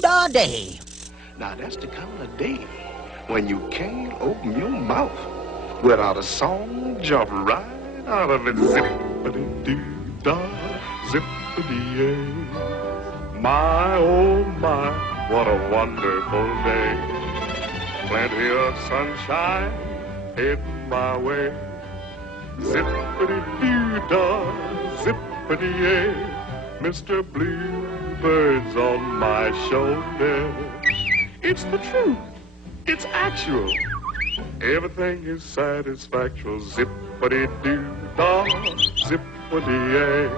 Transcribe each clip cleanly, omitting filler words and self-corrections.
Do-da-day. Now that's the kind of day when you can't open your mouth without a song jump right out of it. Zippity-doo-dah, zippity-yay. My, oh my, what a wonderful day. Plenty of sunshine heading my way. Zippity-doo-dah, zippity-yay. Mr. Bluebird's on my shoulder. It's the truth. It's actual. Everything is satisfactual. Zippity-doo-dah, zippity-yay.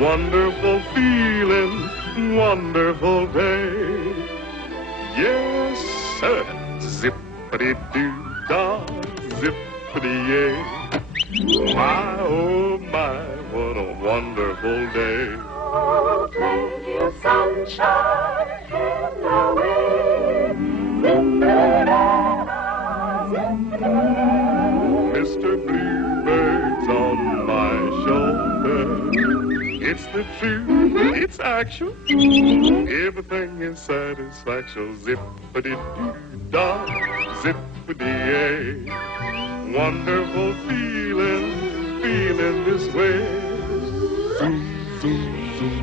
Wonderful feeling, wonderful day. Yes, sir. Zippity-doo-dah, zippity-yay. My, oh my, what a wonderful day. Oh, plenty of sunshine in our way. Mr. Bluebird's on my shoulder. It's the truth, it's actual. Everything is satisfaction. Zippity-doo-dah, zippity-yay. Wonderful feeling, feeling this way. Zoom, zoom, zoom,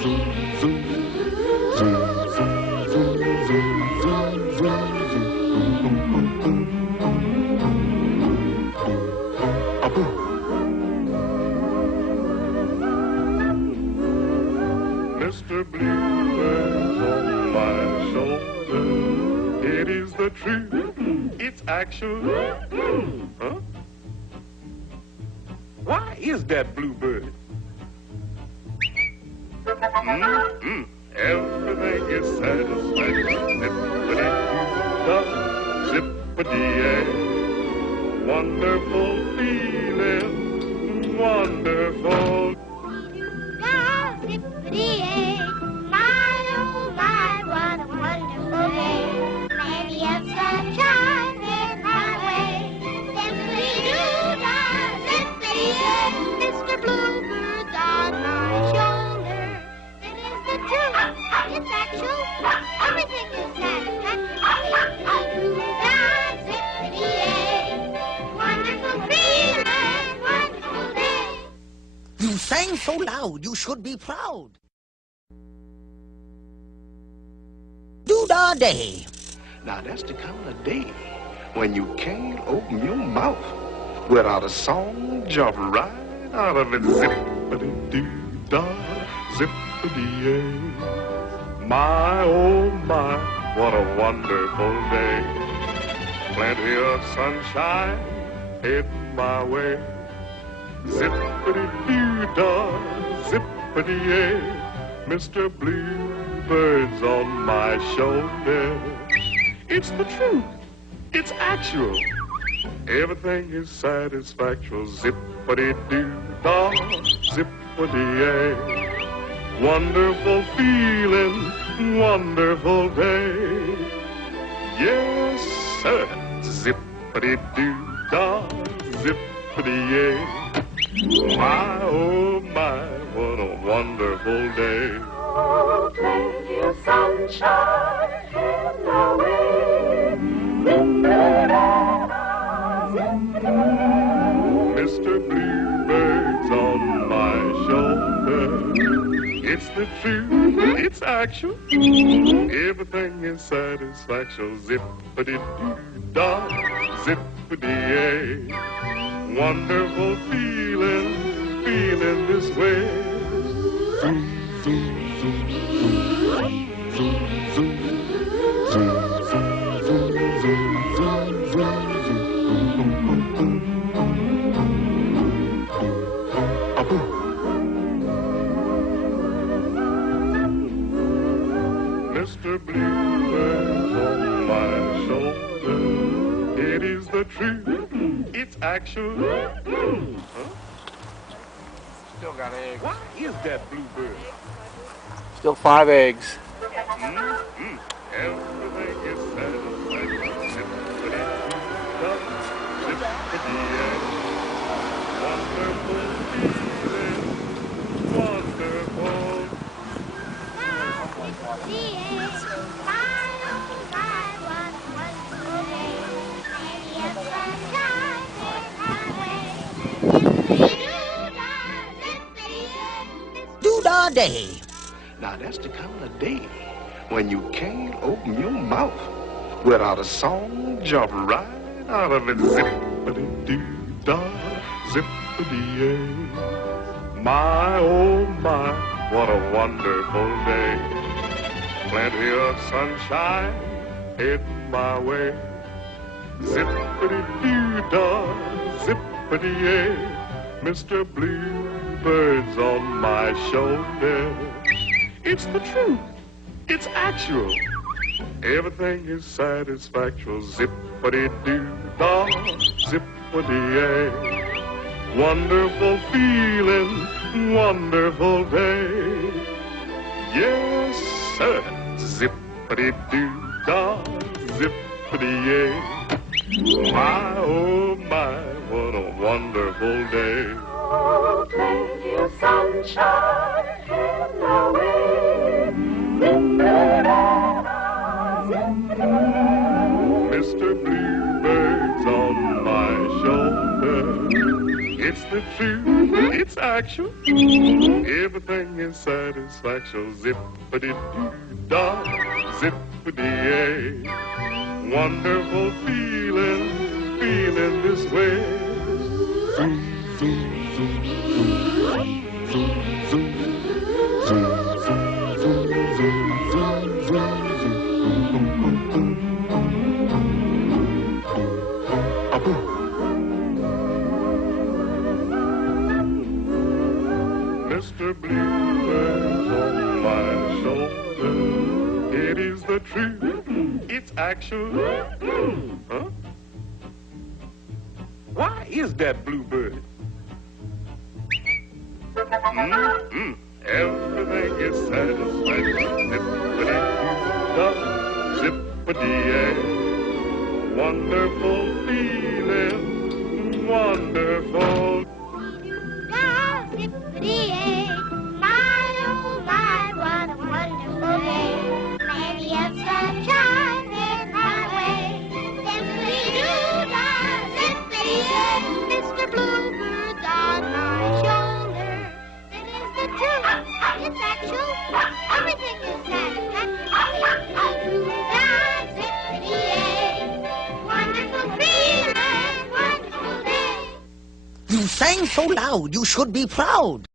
zoom, zoom, zoom, zoom, zoom, zoom, Mr. Bluebird's on my shoulder. It is the truth. It's actual. Huh? Why is that bluebird? Everything is satisfaction. Zippity-doo-dah, zippity-yay. Wonderful feeling, wonderful. Zippity-yay. My, oh my, what a wonderful day. Plenty of sunshine in my way. Zippity-doo-dah, zippity-yay. Mr. Bluebird's on my shoulder. It is the truth. It's actual. Everything is satisfactory. Zippity-doo-dah, zippity-yay. Wonderful feeling, wonderful day. You sang so loud, you should be proud. Do-da-day. Now that's the kind of day when you can't open your mouth without a song jump right out of it. Zippity-doo-dah, zippity-yay. My, oh my, what a wonderful day. Plenty of sunshine heading my way. Zippity-doo-dah, zippity-yay. Mr. Bluebird's on my shoulder. It's the truth. It's actual. Everything is satisfactual. Zippity-doo-dah, zippity-yay. Wonderful feeling, wonderful day. Yes, sir. Zippity-doo-dah, zippity-yay. My, oh my, what a wonderful day. Oh, plenty of sunshine in our way. Mr. Bluebird's on my shoulder. It's the truth, it's actual. Everything is satisfaction. Zippity-doo-dah, zippity-yay. Wonderful feeling, feeling this way. Zoom, zoom, zoom, zoom, zoom, zoom, zoom, zoom, zoom, zoom, zoom, Mr. Bluebird's on my shoulder. It is the truth. It's actual. Huh? Still got eggs. Why is that bluebird? Still 5 eggs. Everything is satisfaction. Zippity-doo-dah, zippity-yay. Wonderful feeling, wonderful. day. Now that's the kind of day when you can't open your mouth without a song jump right out of it. Zippity-doo-dah, zippity-yay. My, oh my, what a wonderful day. Plenty of sunshine heading my way. Zippity-doo-dah, zippity-yay. Mr. Bluebird's on my shoulder. It's the truth. It's actual. Everything is satisfactual. Zippity-doo-dah, zippity-yay. Wonderful feeling, wonderful day. Yes, sir. Zippity-doo-dah, zippity-yay. My, oh my, what a wonderful day. Oh, plenty of sunshine in the way. Mr. Bluebird's on my shoulder. It's the truth, it's actual. Everything is satisfaction. Zippity-doo-dah, zippity-yay. Wonderful feeling, feeling this way. Zoom, zoom, zoom, zoom, zoom, zoom, zoom, zoom, zoom, zoom, Mr. Bluebird's on my shoulder. It is the truth. It's actual. Huh? Why is that bluebird? Everything is satisfying. Zippity-doo-dah, zippity-yay. Wonderful feeling, wonderful. Zippity-yay. My, oh my, what a wonderful day. Plenty of sunshine in my way. Zippity-doo-dah, zippity-yay. Mr. Bluebird's on my shoulder. It is the truth. It's actual. Everything is satisfactory. Zippity-doo-dah, zippity-yay. Wonderful feeling, wonderful day. You sang so loud, you should be proud.